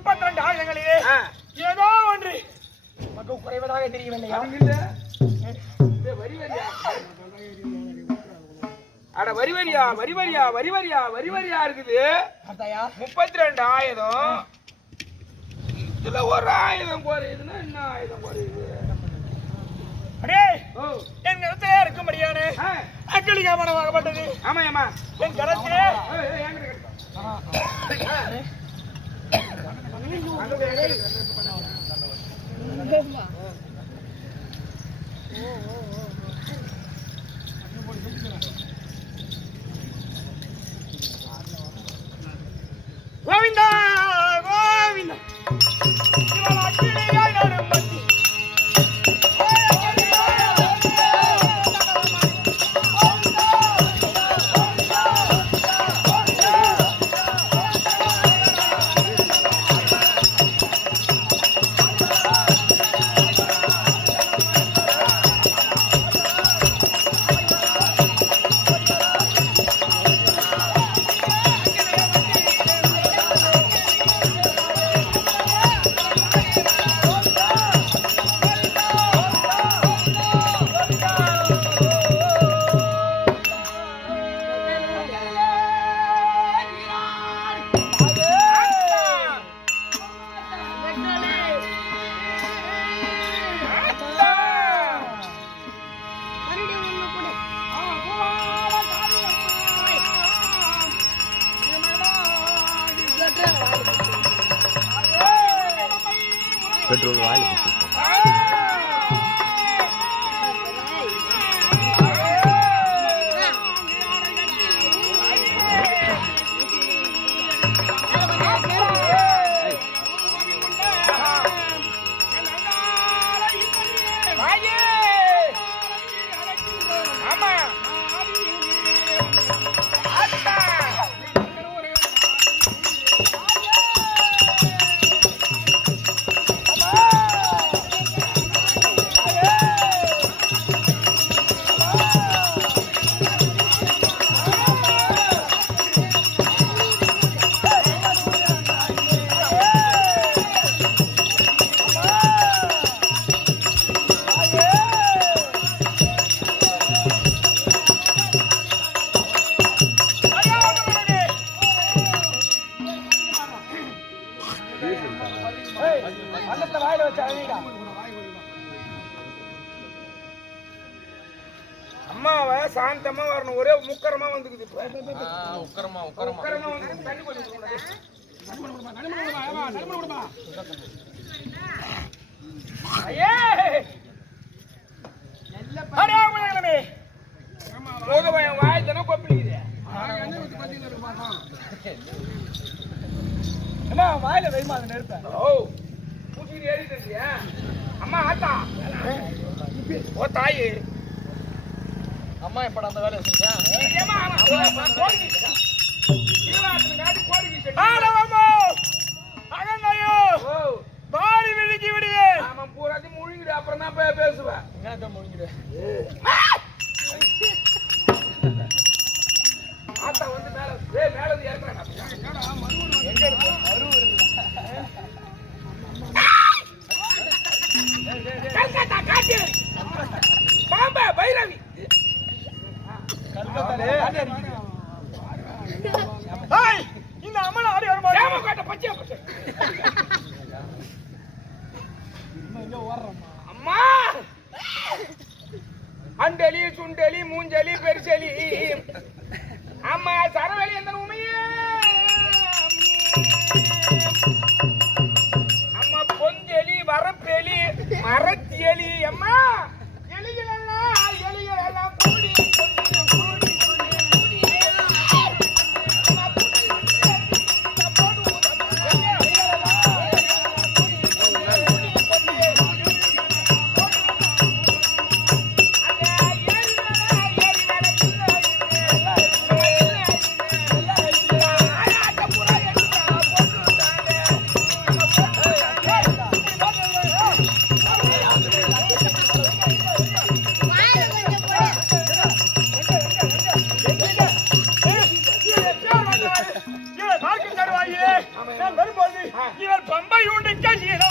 முப்பத்தி ரெண்டு ஆயுதங்களிலே. ஏதோ ஒன்று. மக்கள் குறைவதாக தெரியவில்லையா அட வரி வரியா வரி வரியா வரி வரியா வரி வரியா இருக்குது. முப்பத்தி ரெண்டு ஆயுதம். இதுல ஒரு ஆயுதம் குறையுதுன்னா என்ன ஆயுதம் குறையுது? என் கருத்திலே இருக்கும்படியான ஆ, அக்களிகாமனமாகப்பட்டது ஆமா ஆமா. என் கரத்திலே ஏய், ஏய், என்கிட்ட கட்டு. அங்க போய் எடு. கோவிந்தா கோவிந்தா. பெட்ரோல் வாயில் சாந்தமா வரணும். ஒரே முக்கரமா வந்துக்குது இப்ப. உக்கரமா உக்கரமா வந்து தண்ணி கொஞ்சம் வாயில வைமா நெருப்ப. ஓ, பூச்சிக்கிட்டு ஏறிட்டு? அம்மா ஆத்தா. ஓ தாயி. அம்மா எப்படா அந்த வேலையை செஞ்சா ஏம்மா, ஆமா, ஓ, கோழி வீசுடா. ஈழாத்துலங்காட்டி கோழி வீசுடா. ஆலவமோ அகந்தையோ ஓ, பாரி விழுக்கி விடுவேன் ஆமா, பூராத்தையும் முழுங்கிடு, அப்புறம் தான் போய் பேசுவேன். என்ன முடிஞ்சிடு ஆத்தா வந்து மேல மேல இருந்து சுண்டலி மூஞ்சலி பெருசலி. அம்மா சரவெளி எந்த உமையே. அம்மா பொஞ்செலி வரப்பெலி மரத்தியலி. அம்மா எலிகளெல்லாம் எலிகளெல்லாம் எலிகள் எல்லாம் கூடி இவர் நாட்டு தருவாயே நான் வரும்போது இவர் பம்பை உண்டு கசியதோ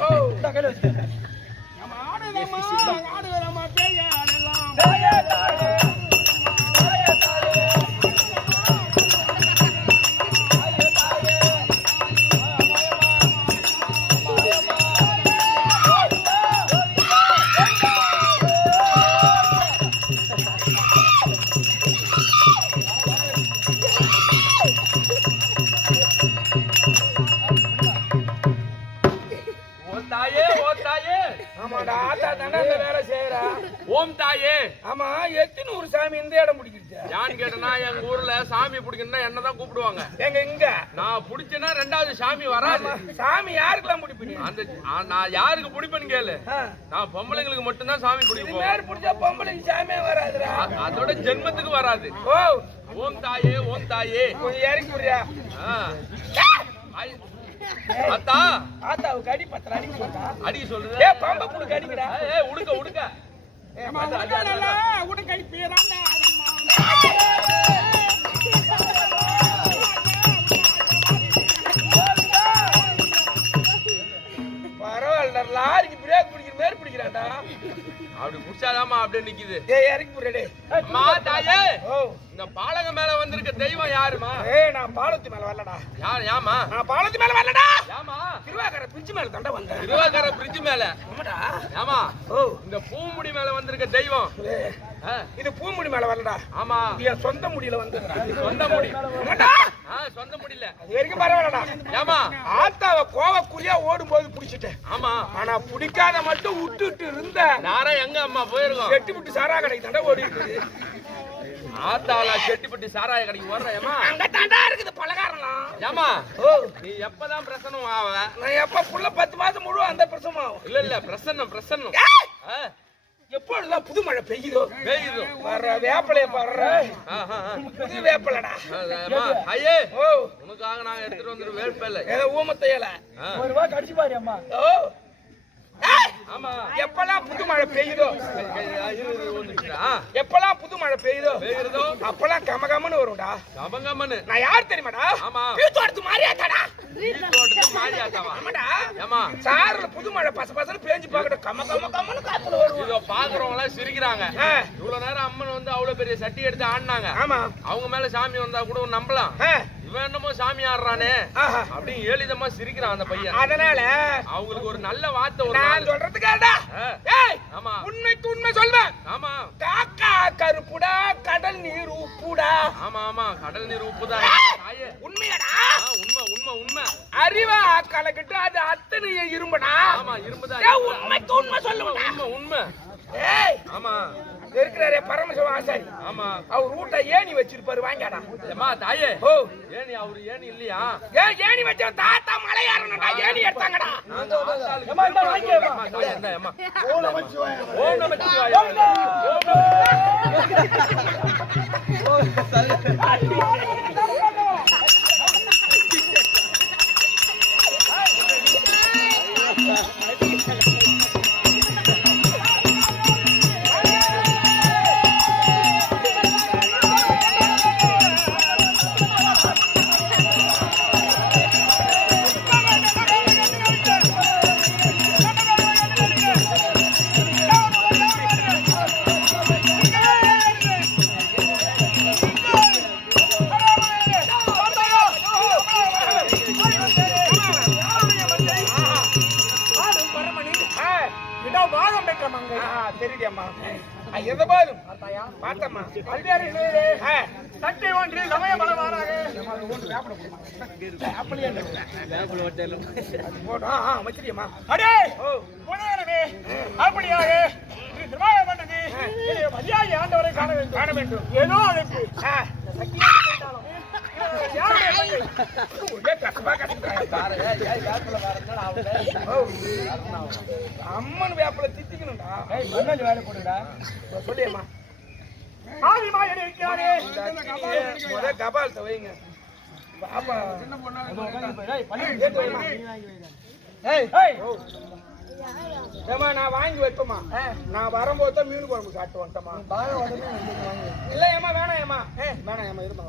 ஓ இந்த கையில ஆமா எத்தனூர் சாமி இந்த இடம் பிடிக்கிருச்சு? யான்னு கேட்டனா எங்க ஊர்ல சாமி பிடிக்கணும்னா என்னதான் கூப்பிடுவாங்க? எங்க இங்க? நான் பிடிச்சேன்னா ரெண்டாவது சாமி வராது. சாமி யாருக்கெல்லாம் பிடிப்பீங்க? அந்த நான் யாருக்கு பிடிப்பேன்னு கேளு. நான் பொம்பளைங்களுக்கு மட்டும்தான் சாமி பிடிப்போம். மாதிரி பிடிச்சா பொம்பளைக்கு சாமியே வராதுடா. அதோட ஜென்மத்துக்கு வராது. ஓ. ஓம் தாயே ஓம் தாயே. கொஞ்சம் இறக்கி விடுறியா ஆ. ஐ- அத்தா ஆத்தாவுக்கு அடி பத்திரம் அடிக்க மாட்டா. அடிக்க சொல்லுது. ஏ பாம்பை புடுக்க அடிக்கிறா ஏய், ஏய், உடுக்க. உடுக்க பரவாயில்ல லாரிக்கு பிரேக் பிடிக்கிற மாதிரி பிடிக்கிறாடா அப்படி புடிச்சாதாம்மா அப்படியே நிக்குது. ஏய் இறக்கி விடுறே அம்மா தாயே. ஓ. இந்த பாலக மேல வந்திருக்க தெய்வம் யாருமா? ஏய் நான் பாலத்து மேல வரலடா. யார் ஏமா நான் பாலத்து மேல வரலடா. ஏமா திருவாக்கரை பிரிட்ஜ் மேல தாண்டா வந்தேன். திருவாக்கர பிரிட்ஜ் மேல? ஆமாடா. ஓ. இந்த பூமுடி மேல வந்திருக்க தெய்வம். இது பூமுடி மேல வரலடா. ஆமா. என் சொந்த முடியில வந்துடுறா சொந்த முடி. ஆமாடா சொந்த முடியல. அது வரைக்கும் பரவாயில்லடா. ஏமா. ஆத்தாவை கோவக்குரியா ஓடும் போது பிடிச்சிட்டேன். ஆமா. ஆனா பிடிக்காத மட்டும் விட்டுட்டு இருந்த நாரா எங்க அம்மா போயிருக்கோம்? செட்டு விட்டு சாரா கடைக்கு தாண்டா ஓடி இருக்குது ஆத்தாளா செட்டிப்பட்டி சாராய கடைக்கு வர்ற ஏமா அங்க தாண்டா இருக்குது பலகாரம்லாம். ஏமா ஓ நீ எப்பதான் பிரசன்னம் ஆவ? நான் எப்ப புள்ள பத்து மாசம் முழு அந்த பிரசவம் இல்ல இல்ல பிரசன்னம் பிரசன்னம். எப்பொழுதுதான் புது மழை பெய்யுதோ? பெய்யுது? வர்ற வேப்பலைய ஆ. புது வேப்பலடா. ஐயே ஓ. உனக்காக நாங்க எடுத்துட்டு வந்துரு வேட்பல்ல ஏதோ ஊமத்தையல ஒரு ரூபா கடிச்சு பாரு அம்மா. ஓ. ஏய்! ஆமா. எப்பெல்லாம் புது மழை பெய்யுதோ? எப்பெல்லாம் புது மழை பெய்யுதோ? பெய்யுறதோ அப்பெல்லாம் கம கமன்னு வரும்டா. கமங்கம்மனு நான் யார் தெரியுமாடா? ஆமா. மாறியாத்தாடா தோட்டத்து ஏமா சாருல புது மழை பச பசன்னு பேஞ்சு பாக்கட்டும் கம கம கமன்னு காத்துல வரும். இதோ பாக்குறவங்க எல்லாம் சிரிக்கிறாங்க இவ்வளவு நேரம் அம்மன் வந்து அவ்வளவு பெரிய சட்டி எடுத்து ஆடினாங்க. ஆமா. அவங்க மேல சாமி வந்தா கூட நம்பலாம். இவன் என்னமோ சாமி ஆடுறானே. அப்படின்னு ஏளிதமா சிரிக்கிறான் அந்த பையன். அதனால அவங்களுக்கு ஒரு நல்ல வார்த்தை ஒரு நான். சொல்றதுக்காடா ஆமா. உண்மைக்கு உண்மை சொல்வேன் ஆமா. காக்கா கருப்புடா கடல் நீர் உப்புடா. ஆமா ஆமா. கடல் நீர் உப்புதான். தாயே. உண்மையாடா. உண்மை உண்மை உண்மை. அறிவா கலக்கிட்டு அது அத்தனை இரும்புடா. ஆமா இரும்புதான். உண்மைக்கு உண்மை சொல்லுவா உண்மை உண்மை. ஏய். ஆமா. இருக்கிறாரே பரமசிவ ஆசாரி. ஆமா. அவர் வீட்டை ஏணி வச்சிருப்பாரு வாங்கியாடா ஏமா தாயே. ஓ. ஏனி அவரு ஏனி இல்லையா? ஏன் ஏணி வச்ச தாத்தா மலை ஏறணும்டா ஏணி எடுத்தாங்கடா. ஏம்மா, இந்தா வாங்கி தாயே, இந்தா. ஓ நமச்சிவாய ஓம் நமச்சிவாய ஓம் நமச்சிவாய ஆ பார்த்தம்மா. பல்வேறு சட்டை ஒன்று சமய ஆ, வச்சிருக்கியம்மா அடே! புனகரமே அப்படியாக மதியாகி ஆண்டவரை காண வேண்டும். காண வேண்டும். ஏதோ அழைப்பு அம்மன் வேப்பில திட்டிக்கணும்டா சொல்லியம்மா ஆதிமாயன் இருக்கிறாரே முத கபாலத்தை வைங்க பாப்பா ஏத்து வைம்மா. ஓ. ஏம்மா, நான் வாங்கி வைப்பேம்மா நான் வரும்போது தான் மீன் குழம்பு சாப்பிட்டு வந்துட்டேம்மா இல்லை ஏமா வேணாம் ஏமா வேணாம் ஏமா இருமா